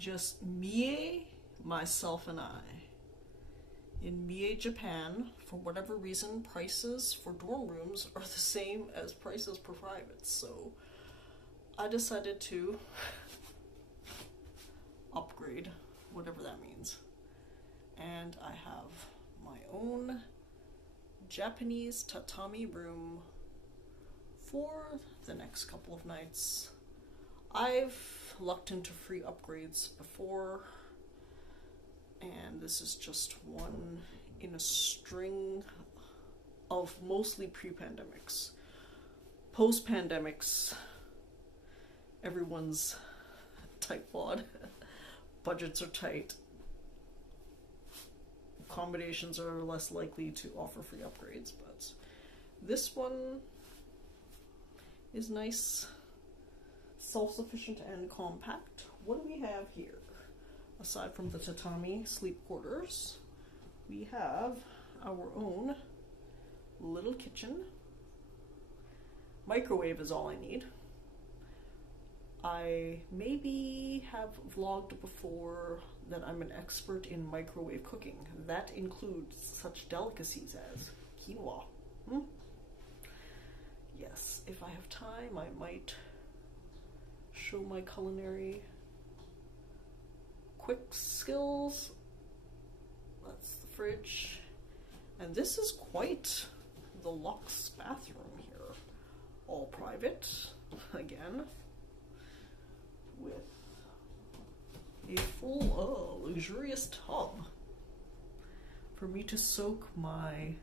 just Mie, myself, and I. In Mie, Japan, for whatever reason, prices for dorm rooms are the same as prices for private, so I decided to upgrade, whatever that means. And I have my own Japanese tatami room for the next couple of nights. I've lucked into free upgrades before, and this is just one in a string of mostly pre-pandemics. Post-pandemics, everyone's tightwad. Budgets are tight. Accommodations are less likely to offer free upgrades, but this one is nice, self-sufficient, and compact. What do we have here? Aside from the tatami sleep quarters, we have our own little kitchen. Microwave is all I need. I maybe have vlogged before that I'm an expert in microwave cooking. That includes such delicacies as quinoa. Yes, if I have time, I might show my culinary quick skills. That's the fridge. And this is quite the luxe bathroom here. All private, again, with a full, luxurious tub for me to soak my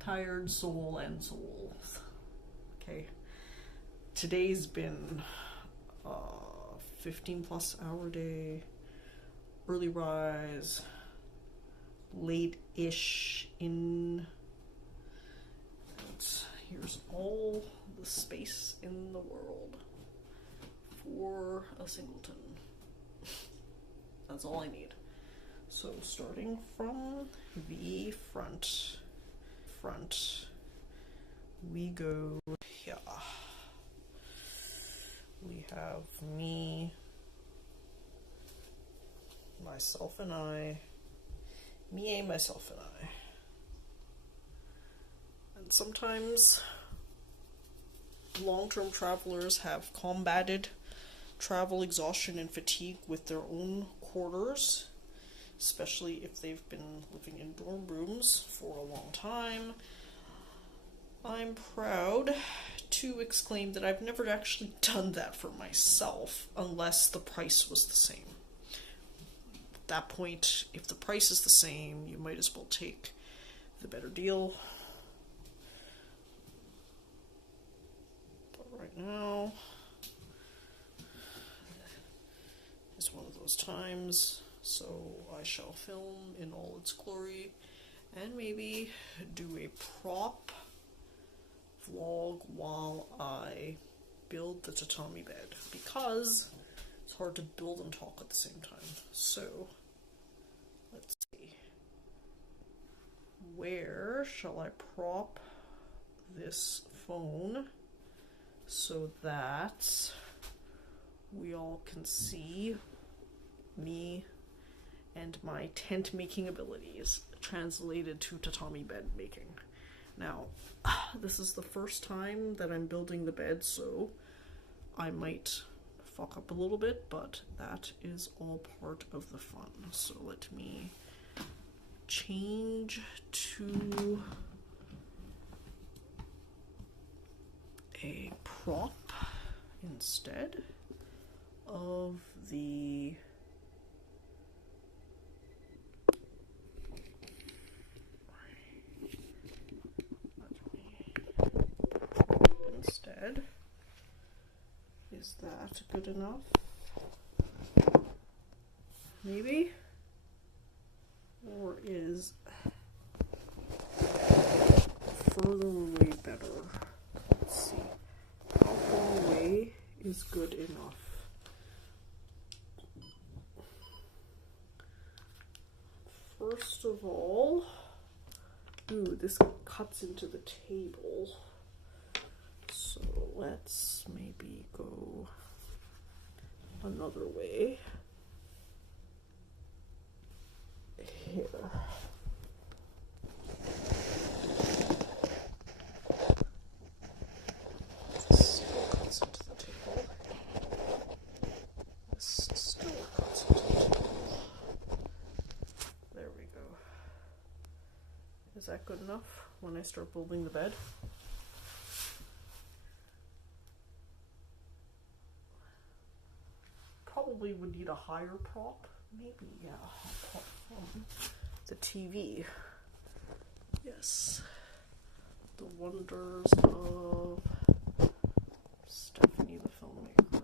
tired soul and souls. Okay, today's been 15 plus hour day, early rise, late-ish in, and here's all the space in the world for a singleton. That's all I need. So starting from the front, we go here. We have me, myself and I, myself and I. And sometimes long-term travelers have combated travel exhaustion and fatigue with their own quarters, especially if they've been living in dorm rooms for a long time. I'm proud to exclaim that I've never actually done that for myself unless the price was the same. At that point, if the price is the same, you might as well take the better deal. But right now is one of those times, so I shall film in all its glory and maybe do a prop vlog while I build the tatami bed, because it's hard to build and talk at the same time. So let's see, where shall I prop this phone so that we all can see me and my tent making abilities translated to tatami bed making. Now, this is the first time that I'm building the bed, so I might fuck up a little bit, but that is all part of the fun. So let me change to a prop instead of the instead. Is that good enough? Maybe? Or is further away better? Let's see. How far away is good enough? First of all, ooh, this cuts into the table. So let's maybe go another way. Here. This still cuts into the table. This still cuts into the table. There we go. Is that good enough when I start building the bed? Probably would need a higher prop. Maybe, yeah, a prop from the TV. Yes. The Wonders of Stephanie the Filmmaker.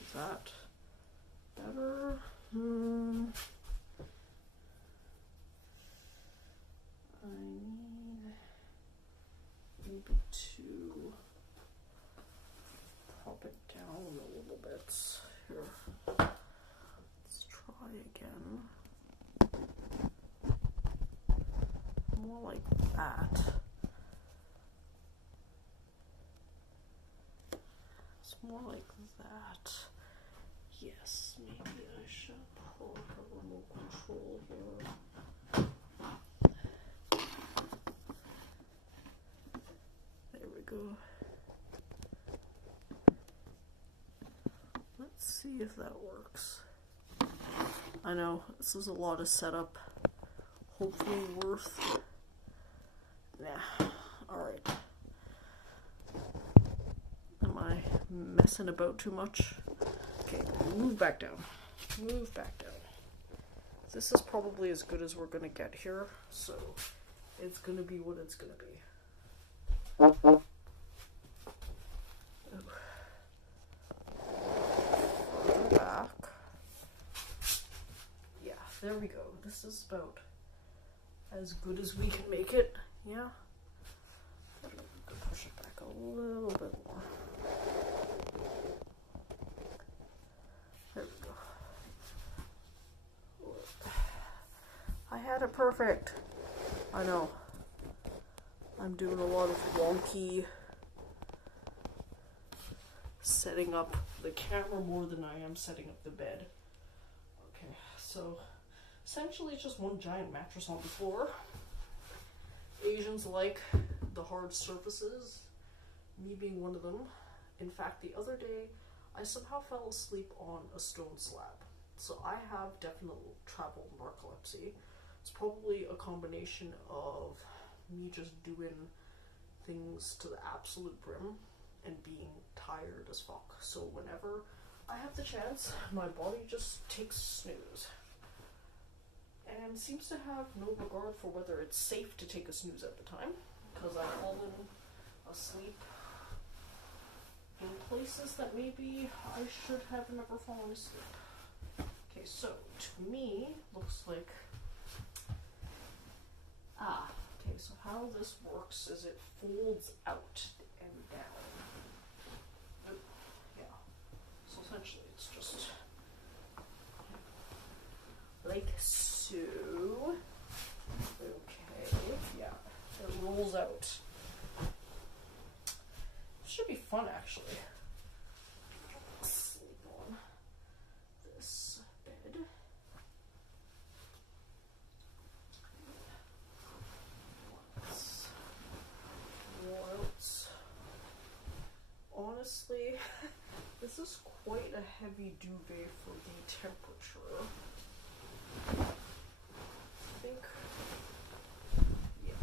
Is that better? I need maybe to prop it down a little bit. Here. Let's try again. More like that. It's more like that. Yes, maybe I should pull her remote control here. There we go. Let's see if that works. I know, this is a lot of setup. Hopefully worth. Nah, alright. Am I messing about too much? Okay, move back down. Move back down. This is probably as good as we're gonna get here, so it's gonna be what it's gonna be. Oh. Further back. Yeah, there we go. This is about as good as we can make it. Yeah. Push it back a little bit more. There we go. I had it perfect. I know. I'm doing a lot of wonky setting up the camera more than I am setting up the bed. Okay, so essentially it's just one giant mattress on the floor. Asians like the hard surfaces, me being one of them. In fact, the other day, I somehow fell asleep on a stone slab. So I have definite travel narcolepsy. It's probably a combination of me just doing things to the absolute brim and being tired as fuck. So whenever I have the chance, my body just takes snooze. And seems to have no regard for whether it's safe to take a snooze at the time, because I've fallen asleep in places that maybe I should have never fallen asleep. Okay, so to me, looks like, okay, so how this works is it folds out and down. Oh, yeah, so essentially it's just like so. Okay, yeah, it rolls out. Should be fun, actually. Sleep on this bed. Honestly, this is quite a heavy duvet for the temperature. I think, yeah,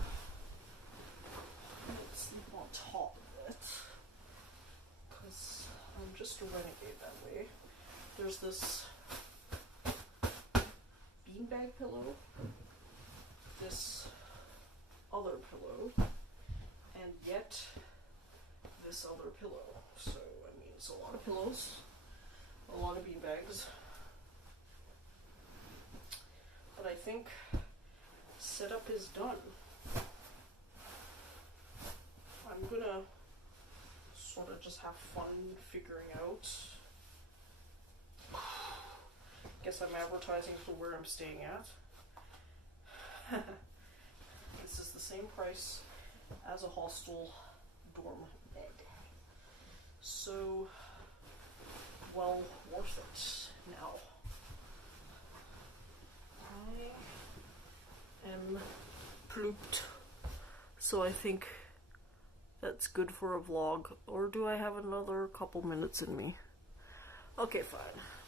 let's sleep on top of it, because I'm just a renegade that way. There's this beanbag pillow, this other pillow, and yet this other pillow. So, I mean, it's a lot of pillows, a lot of beanbags. But I think setup is done. I'm gonna sort of just have fun figuring out. Guess I'm advertising for where I'm staying at. This is the same price as a hostel dorm bed. So, well worth So I think that's good for a vlog. Or do I have another couple minutes in me? Okay, fine.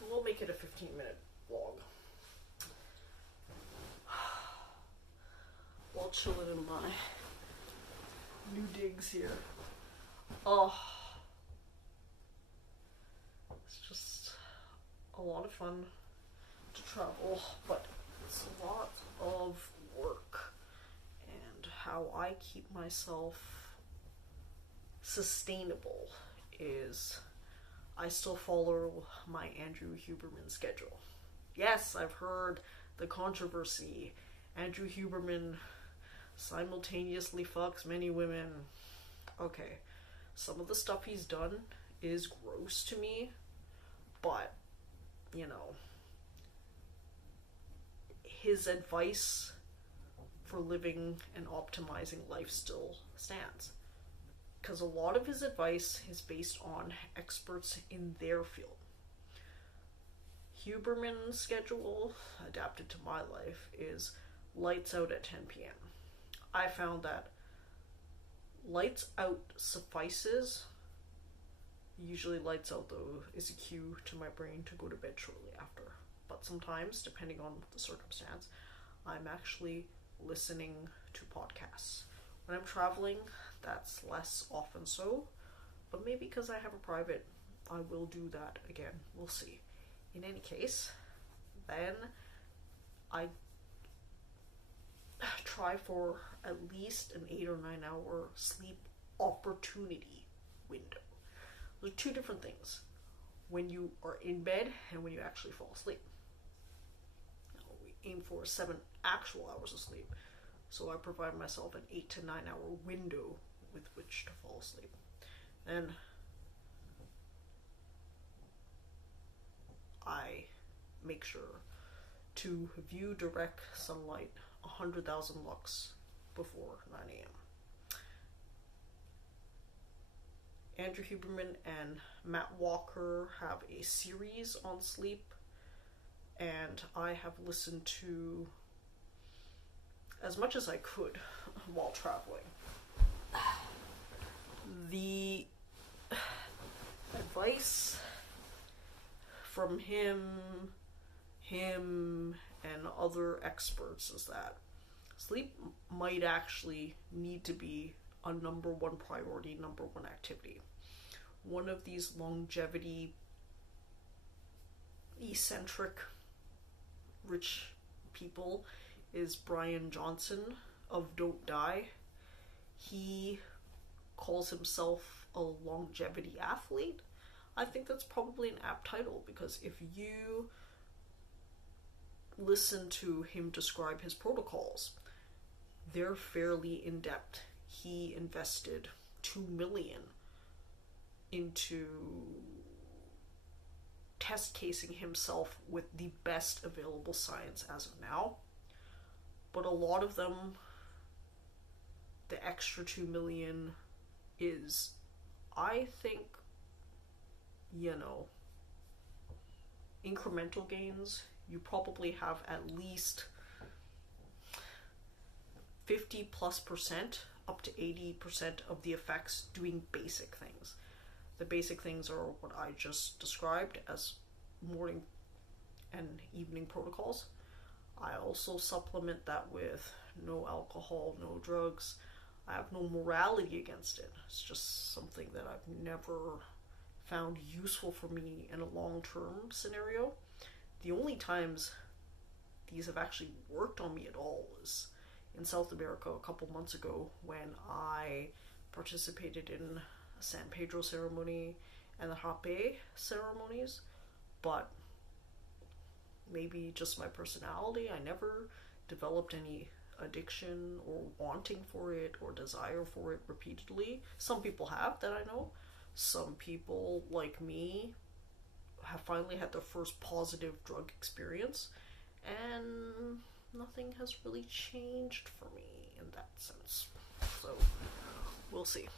We'll make it a 15-minute vlog. While chilling in my new digs here. Oh, it's just a lot of fun to travel, but it's a lot of work. And how I keep myself sustainable is I still follow my Andrew Huberman schedule. Yes, I've heard the controversy. Andrew Huberman simultaneously fucks many women. Okay, some of the stuff he's done is gross to me, but, you know, his advice for living and optimizing life still stands. Because a lot of his advice is based on experts in their field. Huberman's schedule, adapted to my life, is lights out at 10 p.m. I found that lights out suffices. Usually lights out, though, is a cue to my brain to go to bed shortly after. But sometimes, depending on the circumstance, I'm actually listening to podcasts. When I'm traveling, that's less often so, but maybe because I have a private, I will do that again. We'll see. In any case, then I try for at least an 8 or 9 hour sleep opportunity window. Those are two different things. When you are in bed and when you actually fall asleep. We aim for 7 actual hours of sleep. So I provide myself an 8 to 9 hour window with which to fall asleep. Then I make sure to view direct sunlight 100,000 lux before 9 a.m. Andrew Huberman and Matt Walker have a series on sleep, and I have listened to as much as I could while traveling. The advice from him, and other experts is that sleep might actually need to be a number one priority, number one activity. One of these longevity, eccentric, rich people is Brian Johnson of Don't Die. He calls himself a longevity athlete. I think that's probably an apt title, because if you listen to him describe his protocols, they're fairly in-depth. He invested $2 million into test casing himself with the best available science as of now. But a lot of them, the extra $2 million is, I think, incremental gains. You probably have at least 50+% up to 80% of the effects doing basic things. The basic things are what I just described as morning and evening protocols. I also supplement that with no alcohol, no drugs. I have no morality against it. It's just something that I've never found useful for me in a long-term scenario. The only times these have actually worked on me at all is in South America a couple months ago when I participated in a San Pedro ceremony and the Hape ceremonies, but maybe just my personality. I never developed any addiction or wanting for it or desire for it repeatedly. Some people have, that I know. Some people, like me, have finally had their first positive drug experience, and nothing has really changed for me in that sense. So, we'll see.